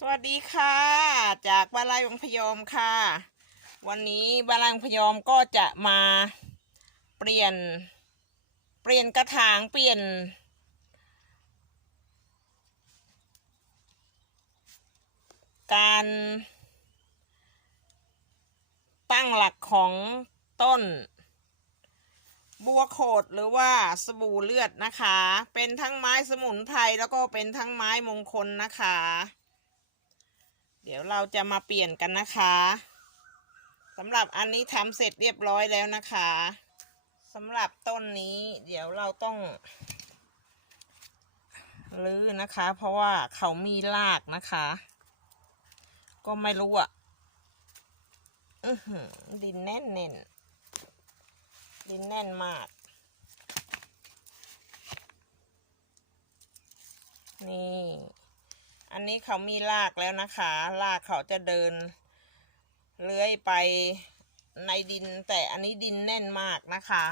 สวัสดีค่ะ จากบ้านไร่วังพยอมค่ะ วันนี้บ้านไร่วังพยอมก็จะมาเปลี่ยน เปลี่ยนกระถางเปลี่ยน การตั้งหลักของต้น บัวโขดหรือว่าสบู่เลือดนะคะ เป็นทั้งไม้สมุนไพรแล้วก็เป็นทั้งไม้มงคลนะคะ เดี๋ยวเราจะมาเปลี่ยนกันนะคะสำหรับอันนี้ทำเสร็จเรียบร้อยแล้วนะคะสำหรับต้นนี้เดี๋ยวเราต้องลื้อนะคะ เพราะว่าเขามีรากนะคะ ก็ไม่รู้อะอื้อหือดินแน่นเน่นดินแน่นมาก นี่ อันนี้เขามีรากแล้วนะคะรากเขาจะเดิน เลื้อยไปในดิน แต่อันนี้ดินแน่นมากนะคะ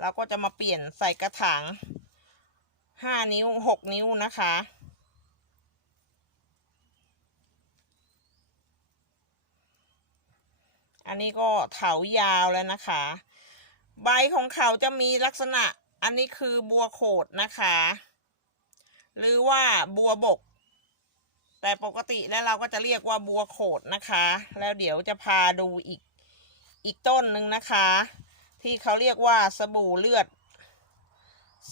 เราก็จะมาเปลี่ยนใส่กระถางห้านิ้วหกนิ้วนะคะอันนี้ก็เถายาวแล้วนะคะ ใบของเขาจะมีลักษณะ อันนี้คือบัวโขดนะคะ หรือว่าบัวบก แต่ปกติแล้วเราก็จะเรียกว่าบัวโขดนะคะ แล้วเดี๋ยวจะพาดูอีกอีกต้นหนึ่งนะคะ ที่เขาเรียกว่าสบู่เลือด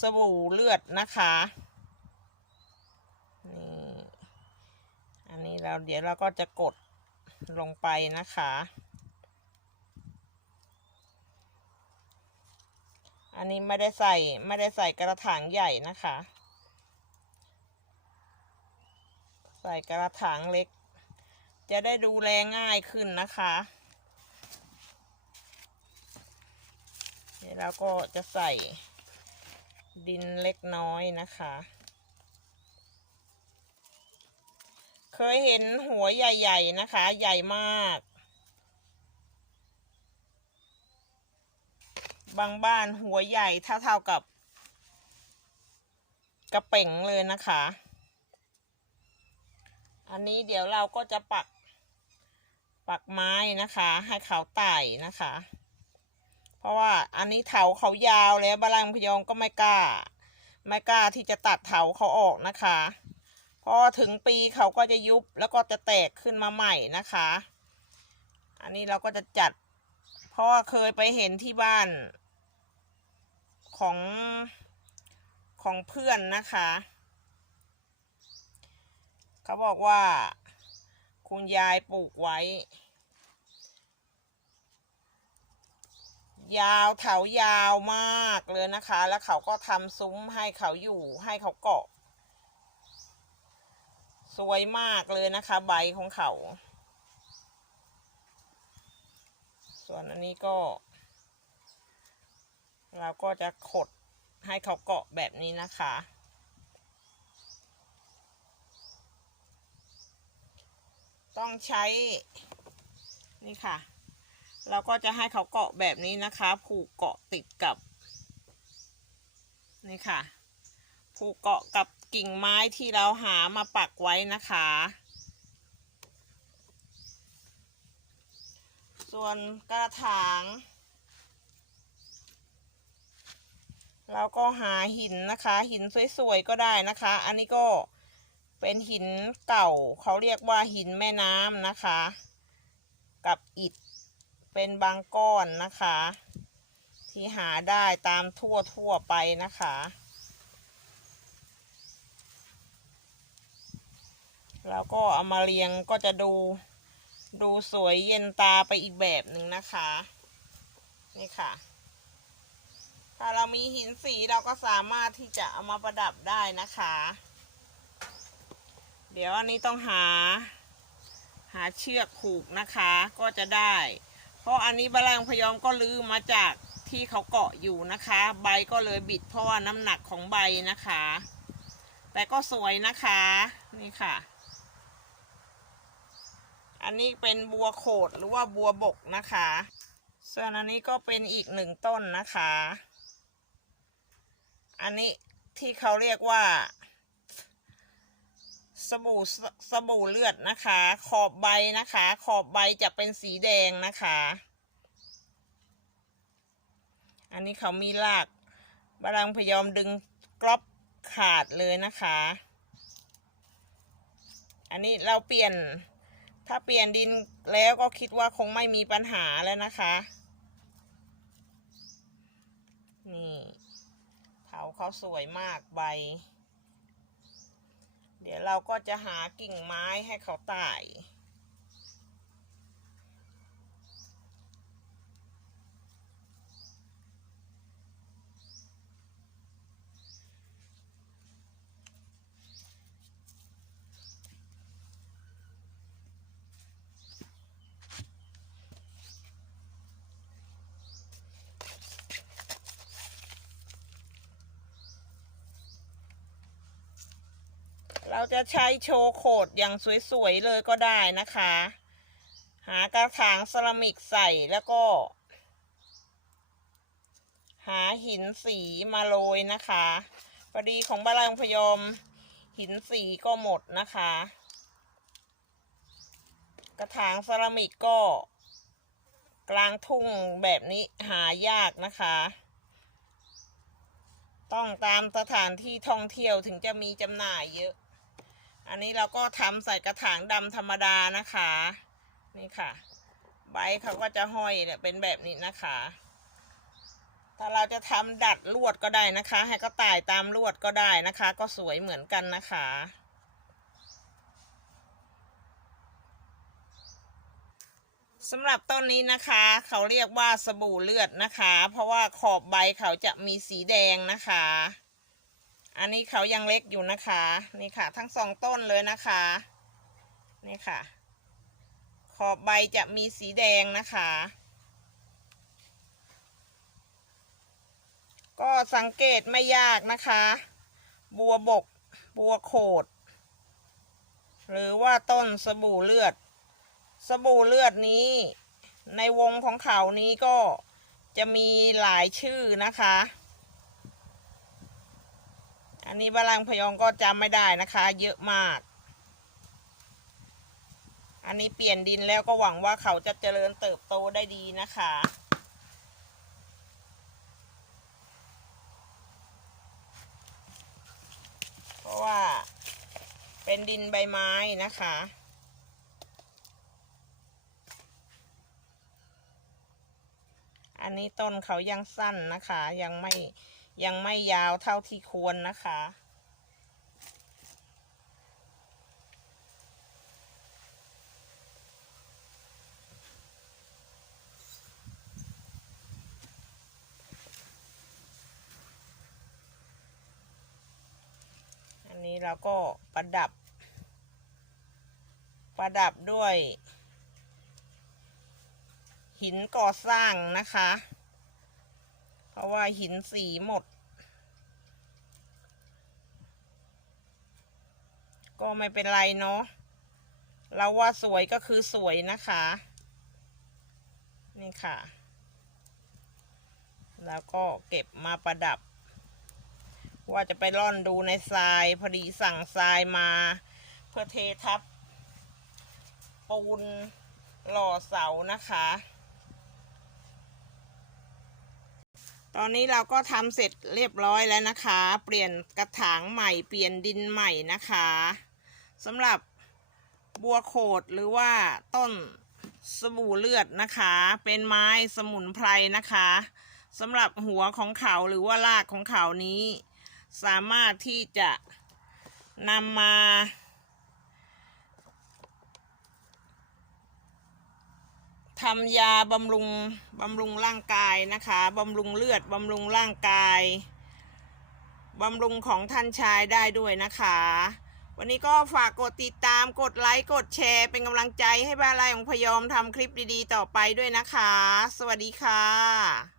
สบู่เลือดนะคะนี่อันนี้เราเดี๋ยวเราก็จะกดลงไปนะคะ อันนี้ไม่ได้ใส่ไม่ได้ใส่กระถางใหญ่นะคะ ใส่กระถางเล็ก จะได้ดูแลง่ายขึ้นนะคะเดี๋ยวเราก็จะใส่ดินเล็กน้อยนะคะ เคยเห็นหัวใหญ่ๆนะคะ ใหญ่มาก บางบ้านหัวใหญ่เท่าๆกับกระเป่งเลยนะคะ อันนี้เดี๋ยวเราก็จะปักปักไม้นะคะ ให้เขาไต่นะคะ เพราะว่าอันนี้เถาเขายาวแล้วบาลังพยองก็ไม่กล้า ไม่กล้าที่จะตัดเถาเขาออกนะคะ พอถึงปีเขาก็จะยุบแล้วก็จะแตกขึ้นมาใหม่นะคะ อันนี้เราก็จะจัด เพราะว่าเคยไปเห็นที่บ้านของของเพื่อนนะคะ เขาบอกว่า คุณยายปลูกไว้ ยาวเถายาวมากเลยนะคะ แล้วเขาก็ทำซุ้มให้เขาอยู่ให้เขาเกาะ สวยมากเลยนะคะ ใบของเขา ส่วนอันนี้ก็ เราก็จะขดให้เขาเกาะแบบนี้นะคะ ต้องใช้ นี่ค่ะ เราก็จะให้เขาเกาะแบบนี้นะคะ ผูกเกาะติดกับ นี่ค่ะ ผูกเกาะกับกิ่งไม้ที่เราหามาปักไว้นะคะ ส่วนกระถางเราก็หาหินนะคะ หินสวยๆก็ได้นะคะ อันนี้ก็ เป็นหินเก่าเขาเรียกว่าหินแม่น้ำนะคะ กับอิฐเป็นบางก้อนนะคะ ที่หาได้ตามทั่วทั่วไปนะคะเราก็เอามาเรียงก็จะดูดูสวยเย็นตาไปอีกแบบหนึ่งนะคะ นี่ค่ะ ถ้าเรามีหินสีเราก็สามารถที่จะเอามาประดับได้นะคะ เดี๋ยวอันนี้ต้องหา หาเชือกผูกนะคะ ก็จะได้ เพราะอันนี้บาลังพยอมก็ลื้อมาจากที่เขาเกาะอยู่นะคะ ใบก็เลยบิดเพราะว่าน้ำหนักของใบนะคะ แต่ก็สวยนะคะนี่ค่ะ อันนี้เป็นบัวโขดหรือว่าบัวบกนะคะ ส่วนอันนี้ก็เป็นอีกหนึ่งต้นนะคะ อันนี้ที่เขาเรียกว่า สบู่สบู่เลือดนะคะ ขอบใบนะคะ ขอบใบจะเป็นสีแดงนะคะ อันนี้เขามีรากบาลังพยอมดึงกรอบขาดเลยนะคะ อันนี้เราเปลี่ยนถ้าเปลี่ยนดินแล้วก็คิดว่าคงไม่มีปัญหาแล้วนะคะ นี่เถาเขาสวยมากใบ เดี๋ยวเราก็จะหากิ่งไม้ให้เขาไต่ จะใช้โชว์โขดอย่างสวยๆเลยก็ได้นะคะ หากระถางเซรามิกใส่แล้วก็ หาหินสีมาโรยนะคะพอดีของบาลังพยอม หินสีก็หมดนะคะ กระถางเซรามิกก็ กลางทุ่งแบบนี้หายากนะคะต้องตามสถานที่ท่องเที่ยวถึงจะมีจำหน่ายเยอะ อันนี้เราก็ทำใส่กระถางดำธรรมดานะคะ นี่ค่ะ ใบเขาก็จะห้อยเนี่ยเป็นแบบนี้นะคะ ถ้าเราจะทำดัดลวดก็ได้นะคะ ให้ก็ต่ายตามลวดก็ได้นะคะ ก็สวยเหมือนกันนะคะสำหรับต้นนี้นะคะ เขาเรียกว่าสบู่เลือดนะคะ เพราะว่าขอบใบเขาจะมีสีแดงนะคะ อันนี้เขายังเล็กอยู่นะคะ นี่ค่ะ ทั้งสองต้นเลยนะคะ นี่ค่ะ ขอบใบจะมีสีแดงนะคะ ก็สังเกตไม่ยากนะคะ บัวบก บัวโขด หรือว่าต้นสบู่เลือด สบู่เลือดนี้ ในวงของเขานี้ก็จะมีหลายชื่อนะคะ อันนี้บาลังพยองก็จำไม่ได้นะคะ เยอะมาก อันนี้เปลี่ยนดินแล้วก็หวังว่าเขาจะเจริญเติบโตได้ดีนะคะเพราะว่าเป็นดินใบไม้นะคะ อันนี้ต้นเขายังสั้นนะคะ ยังไม่ ยังไม่ยาวเท่าที่ควรนะคะ อันนี้เราก็ประดับ ประดับด้วย หินก่อสร้างนะคะ เพราะว่าหินสีหมด ก็ไม่เป็นไรเนาะเราว่าสวยก็คือสวยนะคะ นี่ค่ะ แล้วก็เก็บมาประดับ ว่าจะไปร่อนดูในทราย พอดีสั่งทรายมา เพื่อเททับปูนหล่อเสานะคะ ตอนนี้เราก็ทำเสร็จเรียบร้อยแล้วนะคะ เปลี่ยนกระถางใหม่ เปลี่ยนดินใหม่นะคะสำหรับบัวโขดหรือว่าต้นสบู่เลือดนะคะ เป็นไม้สมุนไพรนะคะสำหรับหัวของเขาหรือว่ารากของเขานี้ สามารถที่จะนำมา ทำยาบำรุงบำรุงร่างกายนะคะบำรุงเลือดบำรุงร่างกายบำรุงของท่านชายได้ด้วยนะคะ วันนี้ก็ฝากกดติดตามกดไลค์กดแชร์เป็นกำลังใจให้บ้านไร่ของพยอมทำคลิปดีๆ ต่อไปด้วยนะคะ สวัสดีค่ะ